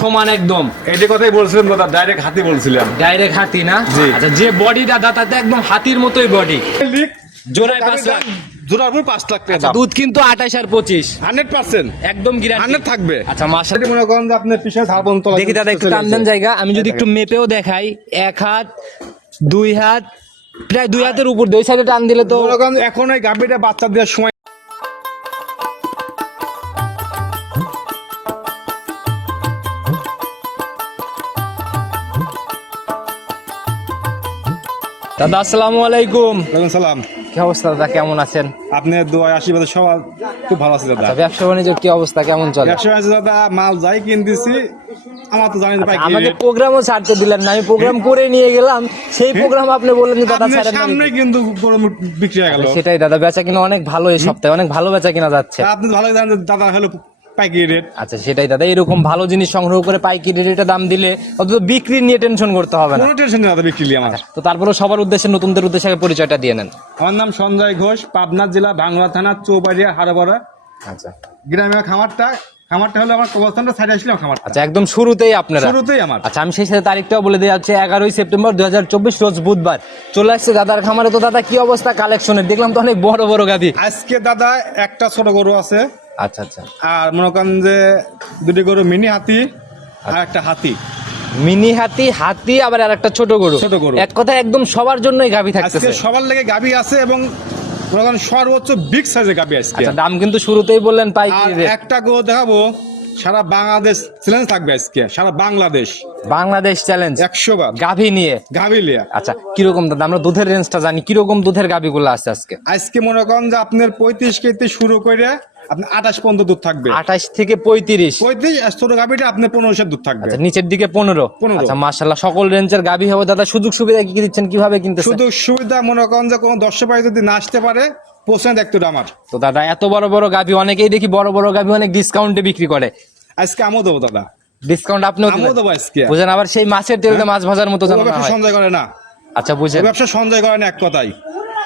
সমান একদম। এইটা কথাই বলছিলাম দাদা ডাইরেক্ট হাতি বলছিলাম ডাইরেক্ট হাতি না? আচ্ছা যে বডি দাদা তাতে একদম হাতির মতোই বডি জোড়ায় পাঁচ লাখ। জোড়ার উপর পাঁচ লাখ টাকা আচ্ছা, দুধ কিন্তু আঠাশ আর পঁচিশ। Hundred percent. একদম হান্ড্রেড থাকবে। আচ্ছা মনে করেন যে আপনার পিছনে ধার পর্যন্ত দেখি দাদা একটু টান জায়গা। আমি যদি একটু মেপেও দেখাই এক হাত দুই হাত প্রায় দুই হাতের উপর দুই সাইডে টান দিলে তো এখন এই গাভীটা বাচ্চা দেওয়ার সময় দাদা আসসালামু আলাইকুম। সালাম। কি অবস্থা দাদা? কেমন আছেন? আপনার দোয়া আশীর্বাদে সবার খুব ভালো আছে দাদা। আচ্ছা ব্যবসা বাণিজ্য কি অবস্থা কেমন চলে? ব্যবসা আছে দাদা মাল যাই কিনতেছি আমার তো জানি পাই আচ্ছা, আমাদের প্রোগ্রামও ছাড়তে দিলেন না আমি প্রোগ্রাম করে নিয়ে গেলাম সেই প্রোগ্রাম আপনি বললেন যে দাদা ছাড়েন। সামনে কিন্তু গরম বিক্রি হয়ে গেল। সেটাই দাদা বেচা কিনা অনেক ভালো এই সপ্তাহে অনেক ভালো বেচা কিনা যাচ্ছে। আপনি ভালো জানেন দাদা হলো পাইকারি রেট আচ্ছা সেটাই দাদা। এরকম ভালো জিনিস সংগ্রহ করে পাইকারি রেটে দাম দিলে অন্তত বিক্রি নিয়ে টেনশন করতে হবে না। কোনো টেনশন নেই দাদা বিক্রি নিয়ে আমার। তো তারপরে সবার উদ্দেশ্যে নতুনদের উদ্দেশ্যে আগে পরিচয়টা দিয়ে নেন। আমার নাম সঞ্জয় ঘোষ পাবনা জেলা বাংলা থানা চৌবাড়িয়া হারাবড়া। আচ্ছা। গ্রামে খামারটা খামারটা হলো আমার কবরস্থানটা সাইডে আসলাম খামারটা। আচ্ছা একদম শুরুতেই আপনারা। শুরুতেই আমার। আচ্ছা আমি সেই সাথে তারিখটাও বলে দিয়ে যাচ্ছি এগারোই সেপ্টেম্বর দুই হাজার চব্বিশ রোজ বুধবার। চলে আসছে দাদার খামারে। তো দাদা কি অবস্থা কালেকশনের দেখলাম তো অনেক বড় বড় গাভি। আজকে দাদা একটা ছোট গরু আছে। আচ্ছা আচ্ছা। আর মনে করেন যে দুটি গরু মিনি হাতি আর একটা হাতি। মিনি হাতি হাতি আবার আর একটা ছোট গরু। ছোট গরু। এক কথা একদম সবার জন্যই গাভি থাকতেছে। সবার লেগে গাবি আছে এবং মনে করেন সর্বোচ্চ বিগ সাইজের গাবি আজকে। আচ্ছা দাম কিন্তু শুরুতেই বললেন পাইকারি রেট একটা গরু দেখাবো সারা বাংলাদেশ চ্যালেঞ্জ থাকবে আজকে সারা বাংলাদেশ। বাংলাদেশ চ্যালেঞ্জ একশো বার। গাভি নিয়ে। গাবি লিয়া আচ্ছা কীরকম দাদা আমরা দুধের রেঞ্জটা জানি কীরকম দুধের গাভিগুলো আছে আজকে? আজকে মনে করেন যে আপনার পঁয়ত্রিশ কেজি শুরু করে আপনি আঠাশ পর্যন্ত দুধ থাকবে। আঠাশ থেকে পঁয়ত্রিশ। পঁয়ত্রিশ আর ছোট গাবিটা আপনার পনেরোশো দুধ থাকবে। আচ্ছা নিচের দিকে পনেরো। 15 আচ্ছা মার্শাল্লাহ সকল রেঞ্জের গাভি হবে। দাদা সুযোগ সুবিধা কি দিচ্ছেন? কীভাবে কিনতেছেন? শুধু সুবিধা মনে করেন যে কোনো দর্শক যদি না আসতে পারে পোষণ দেখতো আমার। তো দাদা এত বড় বড় গাভি অনেকেই দেখি বড় বড় গাভি অনেক ডিসকাউন্টে বিক্রি করে। আজকে আমও দেবো দাদা। ডিসকাউন্ট আপনিও দেবো আজকে। বুঝেন আবার সেই মাছের তেলতে মাছ ভাজার মতো হয়। সঞ্চয় করে না। আচ্ছা বুঝেন। ব্যবসা সঞ্চয় করে না এক কথাই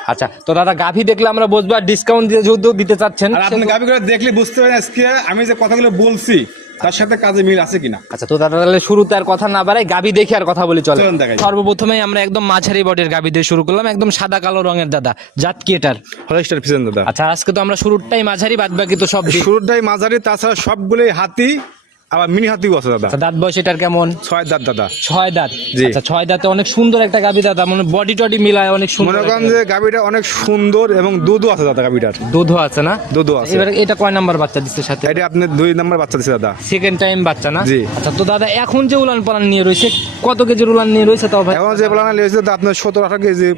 আচ্ছা তো দাদা গাভি দেখলে আমরা বুঝব আর ডিসকাউন্ট দিয়ে যেহেতু দিতে চাচ্ছেন আর আপনি গাবি দেখলে বুঝতে পারেন আজকে আমি যে কথাগুলো বলছি তার সাথে কাজে মিল আছে কিনা আচ্ছা তো দাদা তাহলে শুরুতে আর কথা না বাড়াই গাবি দেখে আর কথা বলি চলে। সর্বপ্রথমেই আমরা একদম মাঝারি বডির গাবি দিয়ে শুরু করলাম একদম সাদা কালো রঙের দাদা জাত কি এটার হলস্টার ফিজেন দাদা আচ্ছা আজকে তো আমরা শুরুটাই মাঝারি বাদ বাকি তো সব। শুরুটাই মাঝারি তাছাড়া সবগুলোই হাতি আবার মিনি হাতিও আছে দাদা। আচ্ছা, দাঁত বয়স এটার কেমন? ছয় দাঁত দাদা। ছয় দাঁত। আচ্ছা ছয় দাঁতে অনেক সুন্দর একটা গাবি দাদা। মানে বডি টডি মিলায় অনেক সুন্দর মনে করেন যে গাবিটা অনেক সুন্দর এবং দুধও আছে দাদা গাবিটার। দুধও আছে না? দুধও আছে। এবার এটা কয় নাম্বার বাচ্চা দিচ্ছে সাথে? এটা আপনি দুই নম্বর বাচ্চা দিচ্ছে দাদা। সেকেন্ড টাইম বাচ্চা না? জি। আচ্ছা তো দাদা এখন যে উলান পালান নিয়ে রয়েছে কত কেজি উলান নিয়ে রয়েছে তাও ভাই? এখন যে পালানা লিয়েছে দাদা আপনার সতেরো আঠারো কেজি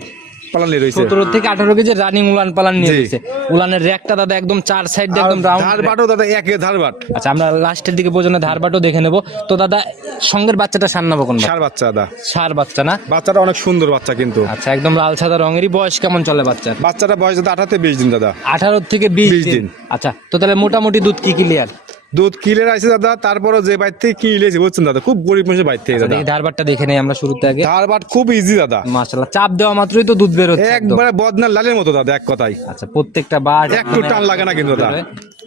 পালান রয়েছে। সতেরো থেকে আঠারো কেজি রানিং উলান পালান নিয়ে রয়েছে। উলানের র্যাকটা দাদা একদম চার সাইড একদম রাউন্ড ধারবাটও দাদা একে ধার বাট। আচ্ছা আমরা লাস্টের দিকে পর্যন্ত ধারবাটও দেখে নেব। তো দাদা সঙ্গের বাচ্চাটা সান্নাবো কোন সার বাচ্চা দাদা। সার বাচ্চা না? বাচ্চাটা অনেক সুন্দর বাচ্চা কিন্তু। আচ্ছা একদম লাল সাদা রঙেরই বয়স কেমন চলে বাচ্চার? বাচ্চাটা বয়স দাদা আঠাতে বিশ দিন দাদা। আঠারো থেকে বিশ 20 দিন। দিন। আচ্ছা তো তাহলে মোটামুটি দুধ কি ক্লিয়ার দুধ কিলে আছে দাদা তারপরে যে বাইর থেকে কি লিয়েছে বুঝছেন দাদা? খুব গরিব মানুষের বাইর থেকে দাদা। দেখি ধারবাটটা দেখে নেই আমরা শুরুতে আগে। ধারবাট খুব ইজি দাদা। মাশাআল্লাহ চাপ দেওয়া মাত্রই তো দুধ বের হচ্ছে। একবারে বদনার লালের মতো দাদা এক কথাই আচ্ছা প্রত্যেকটা বার একটু টান লাগে না কিন্তু দাদা।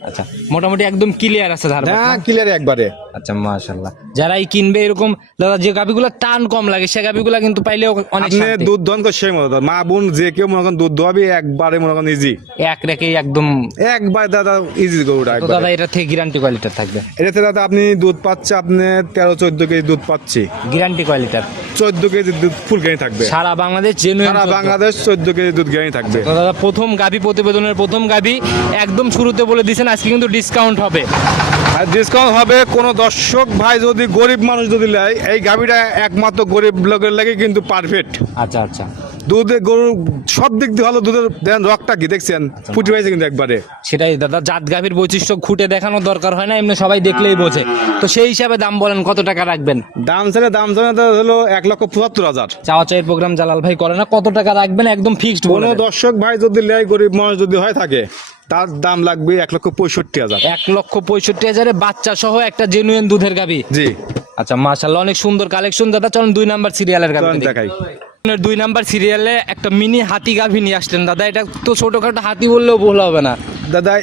আচ্ছা মোটামুটি একদম ক্লিয়ার আছে ধারবাট হ্যাঁ ক্লিয়ার একবারে। আচ্ছা মাশাআল্লাহ। যারাই কিনবে এরকম দাদা যে গাবিগুলো টান কম লাগে সে গাবিগুলো কিন্তু পাইলেও অনেক আপনি দুধ দন করে সেই মতো দাদা। মা বোন যে কেউ মনে করেন দুধ দোয়াবি একবারে মনে করেন ইজি এক রেখেই একদম একবার দাদা ইজি গরুটা একবারে। দাদা এটা থেকে গ্যারান্টি কোয়ালিটির থাকবে? এটাতে দাদা আপনি দুধ পাচ্ছে আপনি তেরো চোদ্দ কেজি দুধ পাচ্ছি। গ্যারান্টি কোয়ালিটির চোদ্দ কেজি দুধ ফুল গ্যানি থাকবে। সারা বাংলাদেশ জেনুইন সারা বাংলাদেশ চোদ্দ কেজি দুধ গ্যানি থাকবে। দাদা প্রথম গাবি প্রতিবেদনের প্রথম গাবি একদম শুরুতে বলে দিয়েছেন আজকে কিন্তু ডিসকাউন্ট হবে। আর ডিসকাউন্ট হবে কোন দর্শক ভাই যদি গরিব মানুষ যদি নেয় এই গাড়িটা একমাত্র গরিব লোকের লাগে কিন্তু পারফেক্ট আচ্ছা আচ্ছা। দুধে গরু সব দিক দিয়ে ভালো দুধের দেন রকটা কি দেখছেন? ফুটি পাইছে কিন্তু একবারে। সেটাই দাদা জাত গাভীর বৈশিষ্ট্য খুঁটে দেখানোর দরকার হয় না এমনি সবাই দেখলেই বোঝে। তো সেই হিসাবে দাম বলেন কত টাকা রাখবেন? দাম ছেড়ে দাম তো হলো এক লক্ষ পঁচাত্তর হাজার। চাওয়া চাই প্রোগ্রাম জালাল ভাই করে না কত টাকা রাখবেন একদম ফিক্সড কোন দর্শক ভাই যদি নেয় গরিব মানুষ যদি হয় থাকে তার দাম লাগবে এক লক্ষ পঁয়ষট্টি হাজার। এক লক্ষ পঁয়ষট্টি হাজারে বাচ্চা সহ একটা জেনুইন দুধের গাবি জি। আচ্ছা মাশাল্লাহ অনেক সুন্দর কালেকশন দাদা চলুন দুই নাম্বার সিরিয়ালের গাবি চলেন দেখাই। দুই নাম্বার সিরিয়ালে একটা মিনি হাতি গাভি নিয়ে আসলেন। দাদা এটা তো ছোটখাটো হাতি বললেও ভুল হবে না। দাদা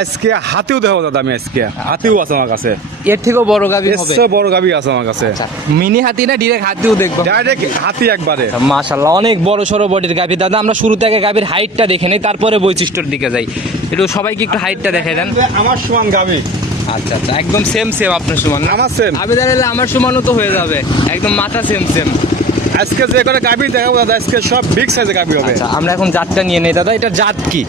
আজকে হাতিও দেখাবো দাদা আমি আজকে। হাতিও আছে আমার কাছে। এর থেকেও বড় গাভি হবে। বড় গাবি আছে আমার কাছে। আচ্ছা মিনি হাতি না ডিরেক্ট হাতিও দেখব? ডাইরেক্ট হাতি একবারে। মাশাল্লাহ অনেক বড় সড়ো বডির গাভি। দাদা আমরা শুরু থেকে গাভির হাইটটা দেখে নেই তারপরে বৈশিষ্ট্যর দিকে যাই। একটু সবাইকে একটু হাইটটা দেখে দেন। আমার সমান গাবি আচ্ছা আচ্ছা একদম সেম সেম আপনার সমান? আমার সেম আমি দাঁড়ালে আমার সমানও তো হয়ে যাবে। একদম মাথা সেম সেম আজকে যে করে গাবি দেখাবো দাদা আজকে সব বিগ সাইজের গাবি হবে। আচ্ছা আমরা এখন জাতটা নিয়ে নেই। দাদা এটা জাত কি?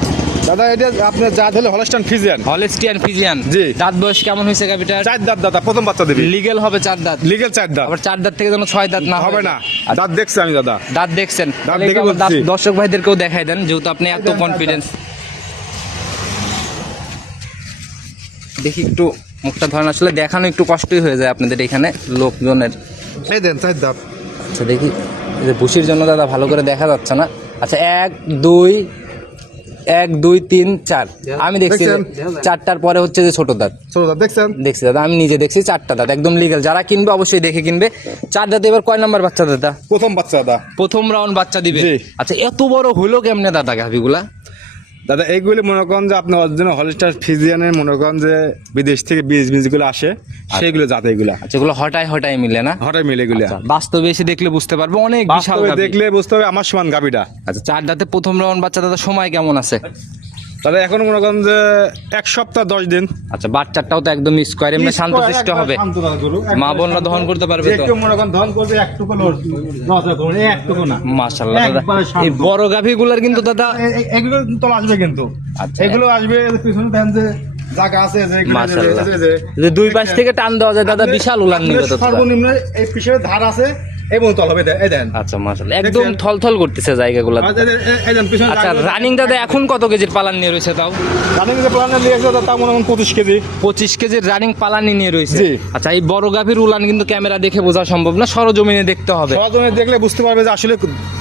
দাদা এটা আপনার জাত হলে হলস্টান ফিজিয়ান হলেস্টিয়ান ফিজিয়ান জি। দাঁত বয়স কেমন হয়েছে গাভিটার? চার দাঁত দাদা প্রথম বাচ্চা দিবি। লিগেল হবে চার দাঁত। লিগেল চার দাঁত। আবার চার দাঁত থেকে যেন ছয় দাঁত না হবে না। দাঁত দেখছি আমি দাদা। দাঁত দেখছেন। দাঁত দর্শক ভাইদেরকেও দেখাই দেন যেহেতু আপনি এত কনফিডেন্স দেখি একটু মুখটা ধরেন। আসলে দেখানো একটু কষ্টই হয়ে যায় আপনাদের এখানে লোকজনের। এই দেন চার দাঁত। আচ্ছা দেখি। ভুসির জন্য দাদা ভালো করে দেখা যাচ্ছে না। আচ্ছা এক দুই এক দুই তিন চার। আমি দেখছি চারটার পরে হচ্ছে যে ছোট দাঁত। ছোট দাঁত দেখছেন? দেখছি দাদা আমি নিজে দেখছি চারটা দাঁত একদম লিগেল যারা কিনবে অবশ্যই দেখে কিনবে। চার দাঁত এবার কয় নাম্বার বাচ্চা দাদা? প্রথম বাচ্চা দাদা। প্রথম রাউন্ড বাচ্চা দিবে। আচ্ছা এত বড় হলো কেমনে দাদা গাভিগুলা? দাদা এইগুলি মনে করেন যে আপনার অরিজিনাল হলস্টার ফিজিয়ানের মনে করেন যে বিদেশ থেকে বীজ বীজগুলো আসে সেগুলো যাতে এগুলা যেগুলো এগুলো হটাই হটায় মিলে না? হঠাৎ মিলে এগুলা। আচ্ছা, বাস্তবে এসে দেখলে বুঝতে পারব অনেক বিশাল দেখলে বুঝতে হবে আমার সমান গাবিটা। আচ্ছা চার দাঁতে প্রথম রাউন্ড বাচ্চা দাদা সময় কেমন আছে? দাদা এখন মনে করেন যে এক সপ্তাহ দশ দিন। আচ্ছা বাচ্চাটাও তো একদম স্কোয়ার এমনি শান্তশিষ্ট হবে। মা বোনরা দহন করতে পারবে তো? একটু মনে করেন ধন করবে একটুকু নজর করবে এই একটুকু না। মাশাল্লাহ দাদা। এই বড় গাভিগুলার কিন্তু দাদা এগুলো তো আসবে কিন্তু। আচ্ছা। এগুলো আসবে পিছনে দেন যে জায়গা আছে দুই পাশ থেকে টান দেওয়া যায় দাদা বিশাল উলান নিবে তো সর্বনিম্ন এই পিছনে ধার আছে এবং এই দেন। আচ্ছা মাশাল্লাহ একদম? থলথল করতেছে জায়গাগুলো। এই দেন পিছনে আচ্ছা রানিং দাদা এখন কত কেজির পালান নিয়ে রয়েছে তাও? রানিং যে প্ল্যানে নিয়ে এসে তা মনে করেন পঁচিশ কেজি। পঁচিশ কেজির রানিং পালানি নিয়ে রয়েছে। আচ্ছা এই বড় গাভীর উলান কিন্তু ক্যামেরা দেখে বোঝা সম্ভব না সরজমিনে দেখতে হবে। সজনে দেখলে বুঝতে পারবে যে আসলে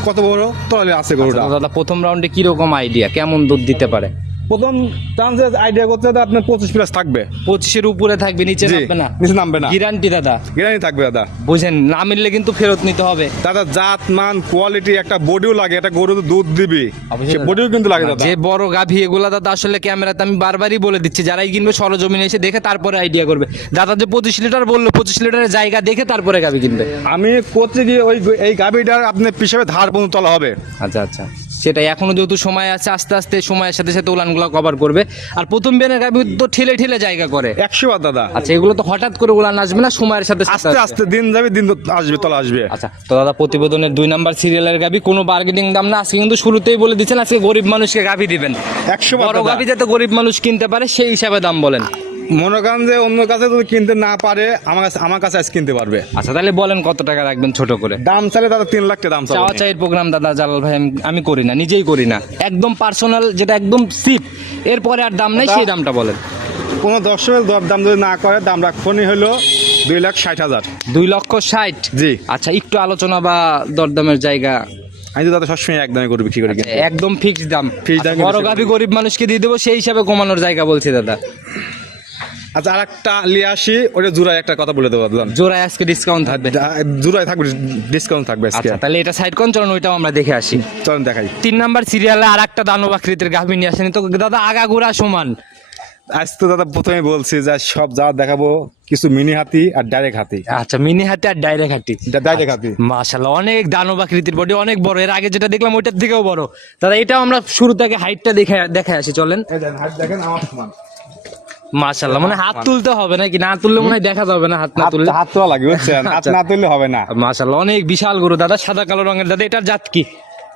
কত বড় তলে আছে গরুটা। আচ্ছা, দাদা প্রথম রাউন্ডে কীরকম আইডিয়া কেমন দুধ দিতে পারে? প্রথম চান্সেস আইডিয়া করতে হবে আপনার পঁচিশ প্লাস থাকবে। পঁচিশের উপরে থাকবে নিচে নামবে না। নিচে নামবে না। গ্যারান্টি দাদা। গ্যারান্টি থাকবে দাদা। বুঝেন না মিললে কিন্তু ফেরত নিতে হবে। দাদা জাত মান কোয়ালিটি একটা বডিও লাগে একটা গরু দুধ দিবি। সে বডিও কিন্তু লাগে দাদা। যে বড় গাভী এগুলা দাদা আসলে ক্যামেরাতে আমি বারবারই বলে দিচ্ছি যারাই কিনবে সরজমিনে এসে দেখে তারপরে আইডিয়া করবে। দাদা যে পঁচিশ লিটার বলল পঁচিশ লিটারের জায়গা দেখে তারপরে গাভী কিনবে। আমি করতে গিয়ে ওই এই গাভিটার আপনি পিছনে ধার পর্যন্ত তোলা হবে। আচ্ছা আচ্ছা। সেটাই। এখনও যেহেতু সময় আছে আস্তে আস্তে সময়ের সাথে সাথে উলানগুলো কভার করবে। আর প্রথম বেনের গাভী তো ঠেলে ঠেলে জায়গা করে। একশো বার দাদা। আচ্ছা এগুলো তো হঠাৎ করে উলান আসবে না সময়ের সাথে আস্তে আস্তে দিন যাবে দিন তো আসবে তলা আসবে। আচ্ছা তো দাদা প্রতিবেদনের দুই নাম্বার সিরিয়ালের গাভী কোনো বার্গেনিং দাম না। আজকে কিন্তু শুরুতেই বলে দিচ্ছেন আজকে গরিব মানুষকে গাভী দিবেন। একশো বড়। গাভী যাতে গরিব মানুষ কিনতে পারে সেই হিসাবে দাম বলেন। মনে করেন যে অন্য কাছে যদি কিনতে না পারে আমার কাছে আমার কাছে আজ কিনতে পারবে। আচ্ছা তাহলে বলেন কত টাকা রাখবেন ছোট করে? দাম চালে দাদা তিন লাখ টাকা দাম চাওয়া চাইয়ের প্রোগ্রাম দাদা জালাল ভাই আমি- আমি করি না নিজেই করি না। একদম পার্সোনাল যেটা একদম সিপ এরপরে আর দাম নেই সেই দামটা বলেন। কোনো দর্শকের দর দাম যদি না করে দাম রাখনি হলো দুই লাখ ষাট হাজার। দুই লক্ষ ষাট? জি। আচ্ছা একটু আলোচনা বা দরদামের জায়গা। আমি তো দাদা সবসময় একদমই করে বিক্রি করি একদম ফিক্সড দাম। Fixed দাম আচ্ছা, বড় গাভী গরিব মানুষকে দিয়ে দেবো সেই হিসাবে কমানোর জায়গা বলছি দাদা। আচ্ছা আর একটা লিয়ে আসি। ওটা জুড়ায় একটা কথা বলে দেবো দাদা জোড়ায় আজকে ডিসকাউন্ট থাকবে। জুড়ায় থাকবে ডিসকাউন্ট থাকবে আজকে। আচ্ছা তাহলে এটা সাইড কোন চলুন ওইটাও আমরা দেখে আসি। চলেন দেখাই। তিন নাম্বার সিরিয়ালে আর একটা দানব আকৃতির গাভী নিয়ে আসেনি। তো দাদা আগাগোড়া সমান। আজ তো দাদা প্রথমে বলছি যে সব যা দেখাবো কিছু মিনি হাতি আর ডাইরেক্ট হাতি। আচ্ছা মিনি হাতে আর ডাইরেক্ট হাতি। ডাইরেক্ট হাতি। মাশাল্লাহ অনেক দানব আকৃতির বডি অনেক বড়। এর আগে যেটা দেখলাম ওইটার থেকেও বড়। দাদা এটাও আমরা শুরু থেকে হাইটটা দেখে দেখে আসি চলেন। হাত দেখেন আমার সমান। মাশাল্লাহ মানে হাত তুলতে হবে নাকি? না তুললে মনে হয় দেখা যাবে না হাত না তুললে। হাত তোলা লাগবে বুঝছেন? হাত আচ্ছা। না তুললে হবে না। মাশাল্লাহ অনেক বিশাল গরু। দাদা সাদা কালো রঙের দাদা এটার জাত কি?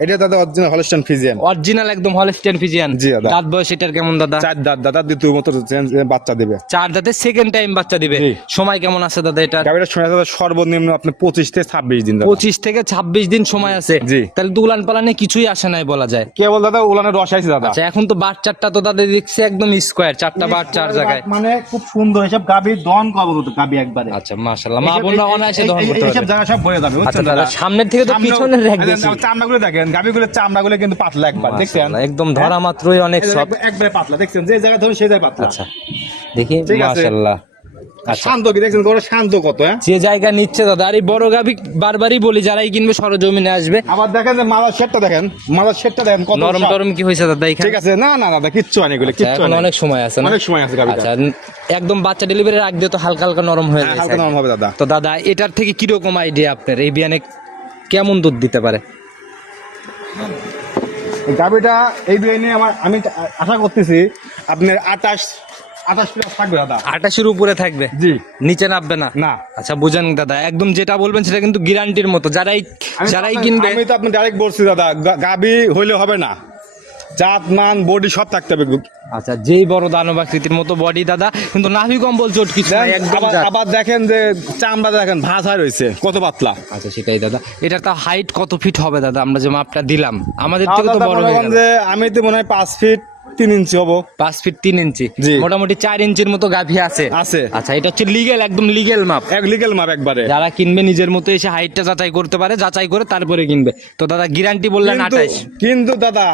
এটা দাদা অরিজিনাল হলস্টাইন ফিজিয়ান অরিজিনাল একদম হলস্টেন ফিজিয়ান জি, দাদা। দাঁত বয়স এটার কেমন দাদা? চার দাঁত। দাদা দ্বিতীয় মতো বাচ্চা দেবে। চার দাঁতে সেকেন্ড টাইম বাচ্চা দিবে। সময় কেমন আছে দাদা এটা শুনে দাদা সর্বনিম্ন আপনি পঁচিশ থেকে ছাব্বিশ দিন পঁচিশ থেকে ছাব্বিশ দিন সময় আছে। জি। তাহলে তো উলান পালানে কিছুই আসে নাই বলা যায়। কেবল দাদা উলানের রস আইছে দাদা। আচ্ছা এখন তো বার চারটা তো দাদা দেখছি একদম স্কোয়ার চারটা বার চার জায়গায়। মানে খুব সুন্দর এসব গাবি দন কবর হতো গাবি একবারে। আচ্ছা মাশাল্লাহ মা বোনরা অনায়াসে দহন করতে এইসব পারবে। জায়গা সব ভরে যাবে আচ্ছা দাদা সামনের থেকে তো পিছনের র্যাক চামড়াগুলো দেখেন গাবিগুলোর চামড়াগুলো কিন্তু পাতলা একবার দেখছেন? মাশাআল্লাহ, একদম ধরা মাত্রই অনেক সব। একবারে পাতলা দেখছেন? যে জায়গা ধরে সেই জায়গায় পাতলা। আচ্ছা দেখি। মাশাল্লাহ আচ্ছা। শান্ত কি দেখছেন? গরু শান্ত কত হ্যাঁ? যে জায়গা নিচ্ছে দাদা আর এই বড় গাভি বারবারই বলি যারাই কিনবে সরজমিনে আসবে। আবার দেখেন যে মালার শেডটা দেখেন মালার শেডটা দেখেন কত নরম। টরম কি হয়েছে দাদা এখানে? ঠিক আছে না না দাদা কিচ্ছু হয়নি এগুলো আচ্ছা, কিচ্ছু এখন অনেক সময় আছে অনেক সময় আছে গাভিটা। আচ্ছা একদম বাচ্চা ডেলিভারির আগ দিয়ে তো হালকা হালকা নরম হয়ে হ্যাঁ, যায় হালকা নরম হবে দাদা। তো দাদা এটার থেকে কীরকম আইডিয়া আপনার? এই বিয়ানে কেমন দুধ দিতে পারে? এই গাভিটা এই বিয়ে নিয়ে আমার আমি আশা করতেছি আপনার আটাশ আঠাশ প্লাস থাকবে দাদা। আটাশের উপরে থাকবে? জি। নিচে নামবে না? না। আচ্ছা বুঝেন দাদা একদম যেটা বলবেন সেটা কিন্তু গ্যারান্টির মতো। যারাই যারাই কিনবে আমি তো আপনি ডাইরেক্ট বলছি দাদা গাবি হইলে হবে না। জাত মান বডি সব থাকতে হবে। আচ্ছা যেই বড় দানব আকৃতির মতো বডি দাদা কিন্তু নাভি কম্বল চোট কিছু আবার- দেখেন যে চামড়া দেখেন ভাঁজা রয়েছে কত পাতলা। আচ্ছা সেটাই দাদা। এটা তো হাইট কত ফিট হবে দাদা? আমরা যে মাপটা দিলাম আমাদের থেকে তো বড় আমি তো মনে হয় পাঁচ ফিট তিন ইঞ্চি হব। পাঁচ ফিট তিন ইঞ্চি। জি। মোটামুটি চার ইঞ্চির মতো গাভী আছে। আছে। আচ্ছা এটা হচ্ছে লিগেল একদম লিগেল মাপ এক লিগেল মাপ একবারে। যারা কিনবে নিজের মতো এসে হাইটটা যাচাই করতে পারে যাচাই করে তারপরে কিনবে। তো দাদা গ্যারান্টি বললেন আঠাইশ। কিন্তু দাদা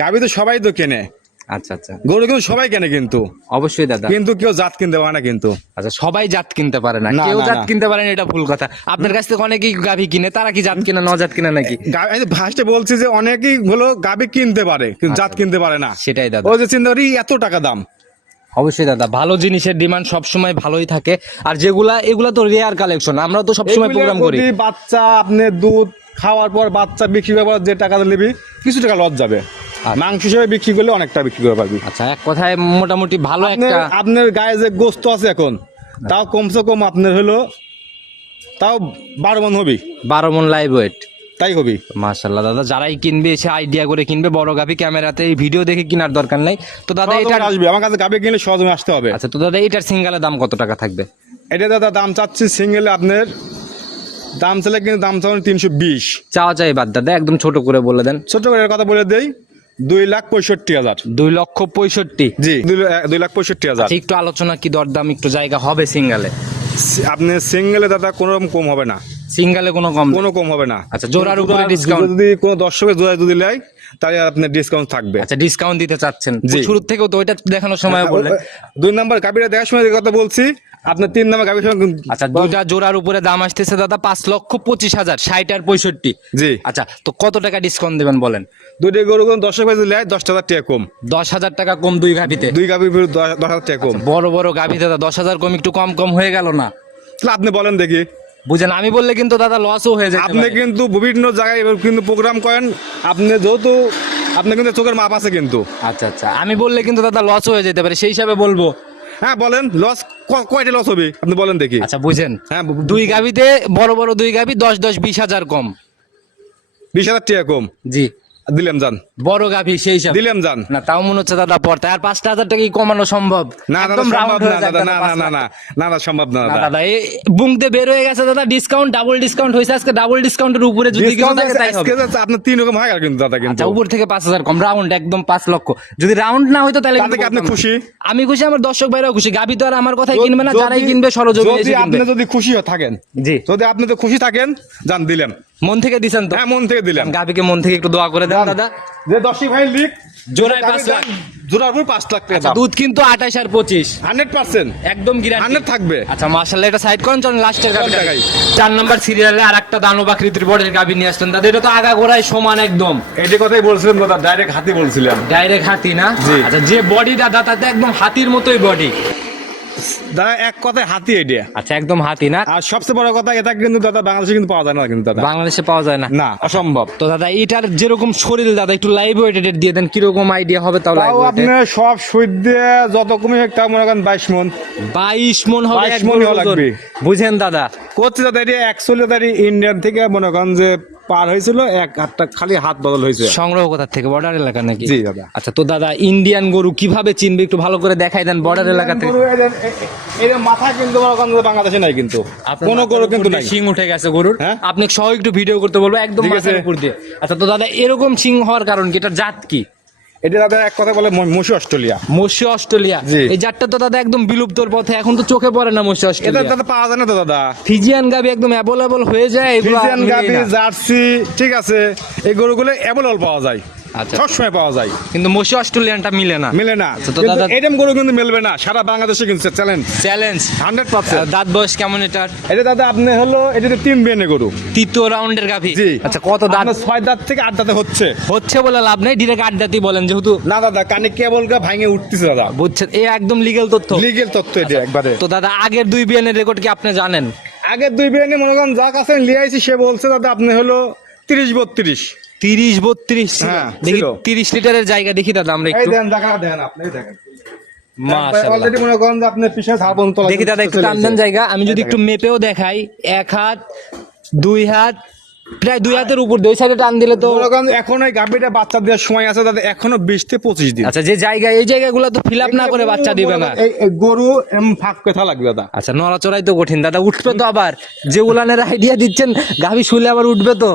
গাভী তো সবাই তো কেনে। আচ্ছা আচ্ছা। গরু কিন্তু সবাই কেনে কিন্তু। অবশ্যই দাদা। কিন্তু কেউ জাত কিনতে পারে না কিন্তু। আচ্ছা সবাই জাত কিনতে পারে না। না, কেউ জাত কিনতে পারে না এটা ভুল কথা। আপনার কাছ থেকে অনেকেই গাভী কিনে তারা কি জাত কিনে নজাত কিনে নাকি? আমি ফার্স্টে বলছি যে অনেকেই হলো গাভি কিনতে পারে কিন্তু জাত কিনতে পারে না। সেটাই দাদা। ও যে চিন্তা করি এত টাকা দাম। অবশ্যই দাদা ভালো জিনিসের ডিমান্ড সবসময় ভালোই থাকে। আর যেগুলা এগুলা তো রেয়ার কালেকশন আমরা তো সবসময় প্রোগ্রাম করি। বাচ্চা আপনি দুধ খাওয়ার পর বাচ্চা বিক্রি করার যে টাকা নিবি কিছু টাকা লস যাবে। মাংস হিসেবে বিক্রি করলে অনেকটা বিক্রি করে পারবি। আচ্ছা এক কথায় মোটামুটি ভালো আপনার একটা আপনার গায়ে যে গোস্ত আছে এখন তাও কমসে কম আপনার হলো তাও বারো মন হবি। বারো মন লাইভ ওয়েট তাই হবি? মাশাল্লাহ দাদা যারাই কিনবে এসে আইডিয়া করে কিনবে বড় গাভি ক্যামেরাতে এই ভিডিও দেখে কেনার দরকার নাই। তো দাদা এটা আসবে আমার কাছে গাবে কিনলে সহজমে আসতে হবে। আচ্ছা তো দাদা এটার সিঙ্গেলের দাম কত টাকা থাকবে? এটা দাদা দাম চাচ্ছি সিঙ্গেলে আপনার দাম চাইলে কিন্তু দাম চাবেন তিনশো বিশ। চাওয়া চাই বাদ দাদা একদম ছোট করে বলে দেন। ছোট করে কথা বলে দেই দুই লাখ পঁয়ষট্টি হাজার। দুই লক্ষ পঁয়ষট্টি। জি দুই লাখ পঁয়ষট্টি হাজার। আচ্ছা একটু আলোচনা কি দরদাম একটু জায়গা হবে সিঙ্গালে? আপনি সিঙ্গেলে দাদা কোনো রকম কম হবে না। সিঙ্গালে কোনো কম। কোনো কম হবে না। আচ্ছা, জোড়ার উপরে discount? যদি কোনো দর্শকের জোড়া যদি নেয় তাহলে আপনার ডিসকাউন্ট থাকবে। আচ্ছা ডিসকাউন্ট দিতে চাচ্ছেন। শুরু থেকেও তো ওইটা দেখানোর সময় বললেন। দুই নম্বর গাড়িটা দেখার সময় কথা বলছি আপনার তিন গাড়ির সঙ্গে আচ্ছা দুইটা জোড়ার উপরে দাম আসতেছে দাদা পাঁচ লক্ষ পঁচিশ হাজার ষাট আর পঁয়ষট্টি। জি। আচ্ছা তো কত টাকা ডিসকাউন্ট দেবেন বলেন? দুইটা গরু কোনো ভাই যদি নেয় দশ হাজার টাকা কম। দশ হাজার টাকা কম দুই গাভিতে? দুই বিরুদ্ধে দশ দশ হাজার টাকা কম। বড় বড় গাভি দাদা দশ হাজার কম একটু কম কম হয়ে গেল না। তাহলে আপনি বলেন দেখি। বুঝেন আমি বললে কিন্তু দাদা লসও হয়ে যায় আপনি কিন্তু বিভিন্ন জায়গায় কিন্তু প্রোগ্রাম করেন। আপনি যেহেতু আপনি কিন্তু চোখের মাপ আছে কিন্তু। আচ্ছা আচ্ছা আমি বললে কিন্তু দাদা লস হয়ে যেতে পারে সেই হিসাবে বলব। হ্যাঁ বলেন লস কয়টা লস হবে? আপনি বলেন দেখি। আচ্ছা বুঝেন। হ্যাঁ দুই গাভিতে বড় বড় দুই গাভি দশ দশ বিশ হাজার কম। বিশ হাজার টাকা কম। জি। দিলাম যান। বড় গাভি সেই হিসাবে। দিলাম যান। না তাও মনে হচ্ছে দাদা পড়তে। আর পাঁচটা হাজার টাকা কি কমানো সম্ভব? না একদম না, সম্ভব হয়ে না না না না না না না সম্ভব না দাদা। এই বুংতে বের হয়ে গেছে দাদা ডিসকাউন্ট ডাবল ডিসকাউন্ট হয়েছে আজকে ডাবল ডিসকাউন্টের উপরে যদি কিছু থাকে তাই হবে। যাচ্ছে, আপনার তিন রকম হয়ে গেল কিন্তু দাদা কিন্তু। আচ্ছা উপর থেকে পাঁচ হাজার কম রাউন্ড একদম পাঁচ লক্ষ। যদি রাউন্ড না হইতো তাহলে তাতে আপনি খুশি? আমি খুশি আমার দর্শক ভাইরাও খুশি। গাবি তো আর আমার কথাই কিনবে না যারাই কিনবে সরজমিনে যদি এসে আপনি কিনবে। যদি খুশি থাকেন জি। যদি আপনি তো খুশি থাকেন যান দিলেন। মন থেকে দিছেন তো? হ্যাঁ মন থেকে দিলাম। গাবিকে মন থেকে একটু দোয়া করে দেন দাদা। যে দশই ভাই লিখ জোড়ায় পাঁচ লাখ। জোড়ার পাঁচ লাখ টাকা আচ্ছা, দুধ কিন্তু আঠাশ আর পঁচিশ। Hundred percent. একদম গ্যারান্টি হান্ড্রেড থাকবে। আচ্ছা মার্শাল্লাহ এটা সাইড করেন চলেন লাস্টের গাবি দেখাই। চার নাম্বার সিরিয়ালে আর একটা দানব আকৃতির বড়ের গাবি নিয়ে আসলেন দাদা এটা তো আগা গোড়ায় সমান একদম। এটি কথাই বলছিলাম দাদা ডাইরেক্ট হাতি বলছিলাম। ডাইরেক্ট হাতি না। আচ্ছা যে বডি দাদা তাতে একদম হাতির মতোই বডি দাদা এক কথায় হাতি এটিয়া আচ্ছা একদম হাতি না? আর সবচেয়ে বড় কথা এটা কিন্তু দাদা বাংলাদেশে কিন্তু পাওয়া যায় না কিন্তু দাদা। বাংলাদেশে পাওয়া যায় না? না। অসম্ভব। তো দাদা এটার যেরকম শরীর দাদা একটু লাইভ ওয়েটেড দিয়ে দেন কীরকম আইডিয়া হবে তাও লাইভ আপনার সব সুদ দিয়ে যত কমই হোক তাও মনে করেন বাইশ মন। বাইশ মন হবে 22 এক মন লাগবে। বুঝেন দাদা। করছে দাদা এটি একচল্লিশ দাঁড়ি ইন্ডিয়ান থেকে মনে করেন যে পার হয়েছিল এক হাতটা খালি হাত বদল হয়েছে। সংগ্রহ কোথা থেকে? বর্ডার এলাকা নাকি? জি, দাদা। আচ্ছা তো দাদা ইন্ডিয়ান গরু কীভাবে চিনবে? একটু ভালো করে দেখাই দেন বর্ডার এলাকা থেকে। গরু এদের- এ- এ- এদের মাথা কিন্তু বাংলাদেশে নাই কিন্তু। কোনো গরু কিন্তু নাই। সিং উঠে গেছে গরুর। হ্যাঁ? আপনি সহ একটু ভিডিও করতে বলব একদম মাথার উপর দিয়ে। আচ্ছা তো দাদা এরকম সিং হওয়ার কারণ কি? এটা জাত কি? এটা দাদা এক কথা বলে মসি অস্ট্রেলিয়া। মসি অস্ট্রেলিয়া। এই জাতটা তো দাদা একদম বিলুপ্তর পথে এখন তো চোখে পড়ে না মসি এটা দাদা পাওয়া যায় না তো দাদা। ফিজিয়ান গাবি একদম অ্যাভেলেবল হয়ে যায় এগুলো ফিজিয়ান গাবি জার্সি ঠিক আছে এই গরুগুলো অ্যাভেলেবল পাওয়া যায়। আচ্ছা। সবসময় পাওয়া যায়। কিন্তু অস্ট্রেলিয়ানটা মিলে না। মিলে না। আচ্ছা, তো দাদা- গরু কিন্তু মিলবে না। সারা বাংলাদেশে কিন্তু চ্যালেঞ্জ চ্যালেঞ্জ হান্ড্রেড পার্সেন্ট দাঁত বয়স কেমন এটার? এটা দাদা আপনি হলো এটা তো তিন বেনে গরু। তৃতীয় রাউন্ডের গাভি। জি। আচ্ছা কত দাঁত? ছয় দাঁত থেকে আট দাঁতে হচ্ছে। হচ্ছে বলে লাভ নেই ডিরেক্ট আট দাঁতই বলেন যেহেতু না দাদা কানে কেবল গা ভাঙে উঠতেছে দাদা। বুঝছেন এ একদম লিগেল তথ্য। লিগেল তথ্য এটা একবারে। তো দাদা আগের দুই বিয়ানের রেকর্ড কি আপনি জানেন? আগের দুই বেনে মনে করেন যা কাছে নিয়ে আইছি সে বলছে দাদা আপনি হলো তিরিশ বত্রিশ। তিরিশ বত্রিশ হ্যাঁ, দেখি ছিল। তিরিশ লিটারের জায়গা দেখি দাদা আমরা এই একটু। দেন দেখা দেন আপনি দেখেন। মাশাআল্লাহ। অলরেডি মনে করেন যে পিছনে দেখি দাদা একটু টান দেন জায়গা। আমি যদি একটু মেপেও দেখাই এক হাত দুই হাত প্রায় দুই হাতের উপর দুই সাইডে টান দিলে তো মনে করেন এখন এই গাভীটা বাচ্চা দেওয়ার সময় আছে দাদা এখনও বিশ থেকে পঁচিশ দিন। আচ্ছা যে জায়গা এই জায়গাগুলো তো ফিল আপ না করে বাচ্চা দিবে না। এই এই গরু এম ফাঁক কথা লাগবে দাদা। আচ্ছা নড়াচড়াই তো কঠিন। দাদা উঠবে তো আবার। যে উলানের আইডিয়া দিচ্ছেন গাভী শুলে আবার উঠবে তো।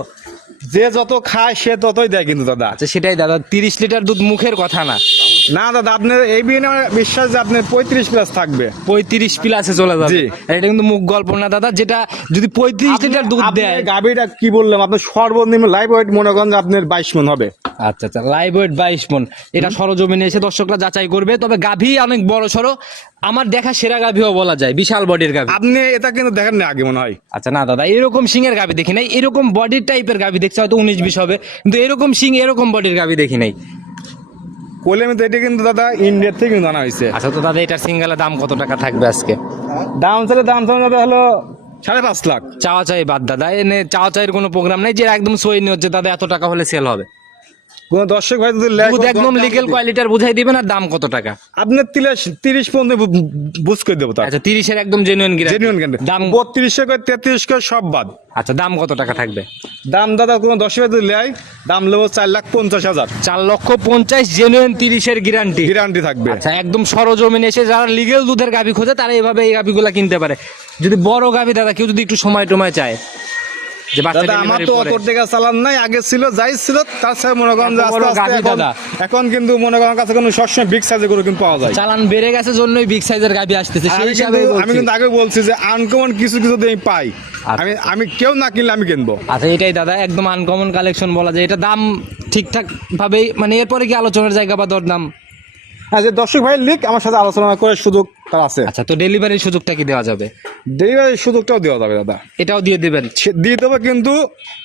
যে যত খায় সে ততই দেয় কিন্তু দাদা। আচ্ছা সেটাই দাদা তিরিশ লিটার দুধ মুখের কথা না? না দাদা আপনার এই বিয়ে বিশ্বাস যে আপনার পঁয়ত্রিশ প্লাস থাকবে। পঁয়ত্রিশ প্লাসে চলে যাবে। এটা কিন্তু মুখ গল্প না দাদা যেটা যদি পঁয়ত্রিশ লিটার দুধ দেয়। গাভীটা কি বললাম আপনার সর্বনিম্ন লাইফ ওয়েট মনে করেন আপনার বাইশ মন হবে। আচ্ছা আচ্ছা। লাইভ ওয়েট বাইশ মন। এটা সরজমিনে এসে দর্শকরা যাচাই করবে। তবে গাভী অনেক বড় সড়ো। আমার দেখা সেরা গাভীও বলা যায় বিশাল বডির গাভী। আপনি এটা কিন্তু দেখেন না আগে মনে হয়। আচ্ছা না দাদা এরকম সিংয়ের গাভী দেখি নাই। এরকম বডির টাইপের গাভী দেখছি হয়তো উনিশ বিশ হবে। কিন্তু এরকম সিং এরকম বডির গাভী দেখি নাই। কোলেমে তো এটা কিন্তু দাদা ইন্ডিয়ার থেকে কিন্তু আনা হয়েছে। আচ্ছা তো দাদা এটার সিঙ্গেলের দাম কত টাকা থাকবে আজকে? দাম চলে দাম চলে দাদা হলো সাড়ে পাঁচ লাখ। চাওয়া চাই বাদ দাদা। এনে চাওয়া চাইয়ের কোনো প্রোগ্রাম নেই যে একদম সই নিয়ে হচ্ছে দাদা এত টাকা হলে সেল হবে। কোন দর্শক ভাই যদি লেখ দুধ একদম লিগেল কোয়ালিটির বুঝাই দিবেন আর দাম কত টাকা? আপনার তিরিশ তিরিশ পর্যন্ত বুঝ করে দেবো আচ্ছা তিরিশের একদম জেনুইন গিরা জেনুইন কেন দাম বত্রিশশো করে তেত্রিশ করে সব বাদ। আচ্ছা দাম কত টাকা থাকবে? দাম দাদা কোনো দর্শক ভাই যদি লেয় দাম নেব চার লাখ পঞ্চাশ হাজার। চার লক্ষ পঞ্চাশ জেনুইন তিরিশের গ্যারান্টি গ্যারান্টি থাকবে। আচ্ছা একদম সরজমিন এসে যারা লিগেল দুধের গাভী খোঁজে তারা এইভাবে এই গাভীগুলা কিনতে পারে। যদি বড় গাভী দাদা কেউ যদি একটু সময় টময় চায়। যে বাচ্চা আমার তো পরে। অত চালান নাই আগে ছিল যাই ছিল তার সাথে মনে করেন যে আস্তে আস্তে এখন- এখন কিন্তু মনে করেন কাছে কোনো সবসময় বিগ সাইজের গরু কিন্তু পাওয়া যায়। চালান বেড়ে গেছে জন্যই বিগ সাইজের গাভী আসতেছে সেই হিসাবে আমি কিন্তু আগে বলছি যে আনকমন কিছু কিছু আমি পাই। আমি আমি কেউ না কিনলে আমি কিনবো। আচ্ছা এটাই দাদা একদম আনকমন কালেকশন বলা যায়। এটা দাম ঠিকঠাক ভাবেই মানে এরপরে কি আলোচনার জায়গা বা দরদাম? হ্যাঁ যে দর্শক ভাই লিখ আমার সাথে আলোচনা করে সুযোগ তার আছে। আচ্ছা তো ডেলিভারির সুযোগটা কি দেওয়া যাবে? ডেলিভারির সুযোগটাও দেওয়া যাবে দাদা। এটাও দিয়ে দেবেন। দিয়ে দেবো কিন্তু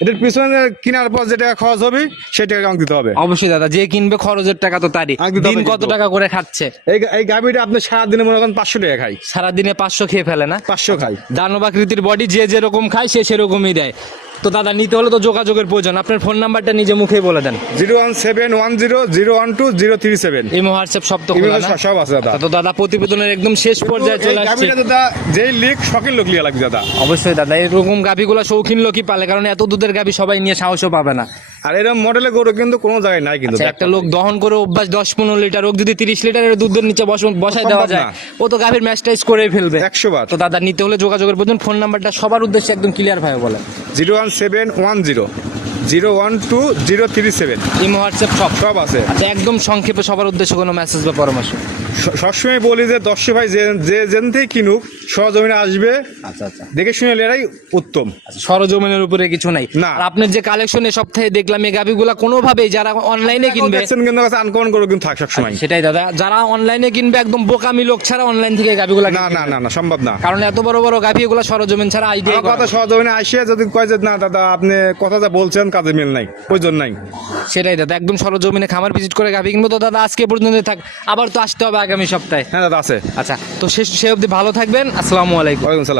এটার পিছনে কেনার পর যে টাকা খরচ হবে সেই টাকা আমাকে দিতে হবে। অবশ্যই দাদা যে কিনবে খরচের টাকা তো তারই। দিন কত টাকা করে খাচ্ছে? এই এই গাভিটা আপনি সারাদিনে মনে করেন পাঁচশো টাকা খাই সারাদিনে পাঁচশো খেয়ে ফেলে না? পাঁচশো খাই দানবাকৃতির বডি যে যেরকম খায় সে সেরকমই দেয়। তো দাদা নিতে হলে তো যোগাযোগের প্রয়োজন। আপনার ফোন নাম্বারটা নিজে মুখে বলে দেন। Zero one seven one zero zero one two zero three seven. এই হোয়াটসঅ্যাপ সব তো খোলা না? সব আছে দাদা। তো দাদা প্রতিবেদনের একদম শেষ পর্যায়ে এই চলে আসছে। গাভিটা দাদা যেই লিক শখের লোক লিয়া লাগবে দাদা। অবশ্যই দাদা এরকম গাভিগুলো শৌখিন লোকই পালে কারণ এত দুধের গাভি সবাই নিয়ে সাহসও পাবে না। আর এরকম মডেলের গরু কিন্তু কোনো জায়গায় নাই কিন্তু আচ্ছা একটা লোক দহন করে অভ্যাস দশ পনেরো লিটার হোক যদি তিরিশ লিটারের দুধের নিচে বস- বসায় দেওয়া সম্ভব যায় না। ও তো গাভীর ম্যাচটাইজ করে ফেলবে। একশো বার। তো দাদা নিতে হলে যোগাযোগের প্রয়োজন। ফোন নাম্বারটা সবার উদ্দেশ্যে একদম ক্লিয়ার ভাবে বলে। Zero one seven one zero zero one two zero three seven imo WhatsApp সব সব আছে। আচ্ছা একদম সংক্ষেপে সবার উদ্দেশ্যে কোনো মেসেজ বা পরামর্শ? সবসময় বলি যে দর্শক ভাই যে যে যেন থেকে কিনুক সহজমিনে আসবে। আচ্ছা আচ্ছা। দেখে শুনে এরাই উত্তম। আচ্ছা, সরজমিনের উপরে কিছু নাই। না। আর আপনার যে কালেকশন সপ্তাহে দেখলাম এই গাভিগুলা কোনোভাবেই যারা অনলাইনে কিনবে কিন্তু কাছে আনকমন গরু কিন্তু থাক সবসময়। সেটাই দাদা। যারা অনলাইনে কিনবে একদম বোকামি লোক ছাড়া অনলাইন থেকে গাভিগুলা না না না না সম্ভব না। কারণ এত বড় বড় গাভি এগুলা সরজমিন ছাড়া আইডিয়া কথা সহজমিনে আসে যদি কয় যে না দাদা আপনি কথা যা বলছেন কাজে মিল নাই প্রয়োজন নাই। সেটাই দাদা একদম সরজমিনে খামার ভিজিট করে গাভি কিনবো। তো দাদা আজকে পর্যন্ত থাক। আবার তো আসতে হবে আগামী সপ্তাহে। হ্যাঁ দাদা আছে। আচ্ছা তো সে সে অবধি ভালো থাকবেন। আসসালামু আলাইকুম। ওয়ালাইকুম সালাম।